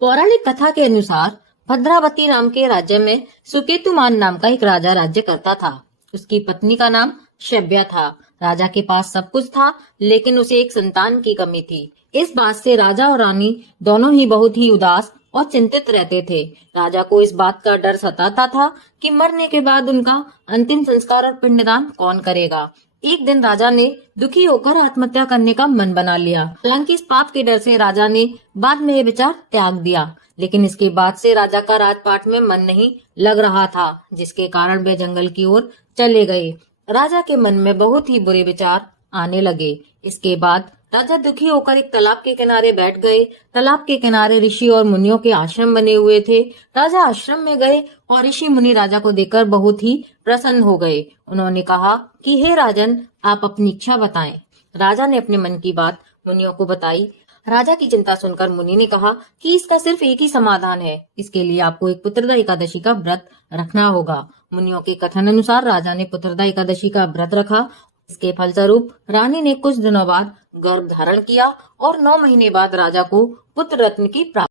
पौराणिक कथा के अनुसार भद्रावती नाम के राज्य में सुकेतुमान नाम का एक राजा राज्य करता था। उसकी पत्नी का नाम शब्या था। राजा के पास सब कुछ था, लेकिन उसे एक संतान की कमी थी। इस बात से राजा और रानी दोनों ही बहुत ही उदास और चिंतित रहते थे। राजा को इस बात का डर सताता था कि मरने के बाद उनका अंतिम संस्कार और पिंडदान कौन करेगा। एक दिन राजा ने दुखी होकर आत्महत्या करने का मन बना लिया। हालांकि इस पाप के डर से राजा ने बाद में यह विचार त्याग दिया, लेकिन इसके बाद से राजा का राजपाट में मन नहीं लग रहा था, जिसके कारण वे जंगल की ओर चले गए। राजा के मन में बहुत ही बुरे विचार आने लगे। इसके बाद राजा दुखी होकर एक तालाब के किनारे बैठ गए। तालाब के किनारे ऋषि और मुनियों के आश्रम बने हुए थे। राजा आश्रम में गए और ऋषि मुनि राजा को देखकर बहुत ही प्रसन्न हो गए। उन्होंने कहा कि हे राजन, आप अपनी इच्छा बताएं। राजा ने अपने मन की बात मुनियों को बताई। राजा की चिंता सुनकर मुनि ने कहा कि इसका सिर्फ एक ही समाधान है। इसके लिए आपको एक पुत्रदा एकादशी का व्रत रखना होगा। मुनियों के कथन अनुसार राजा ने पुत्रदा एकादशी का व्रत रखा। इसके फलस्वरूप रानी ने कुछ दिनों बाद गर्भ धारण किया और 9 महीने बाद राजा को पुत्र रत्न की प्राप्ति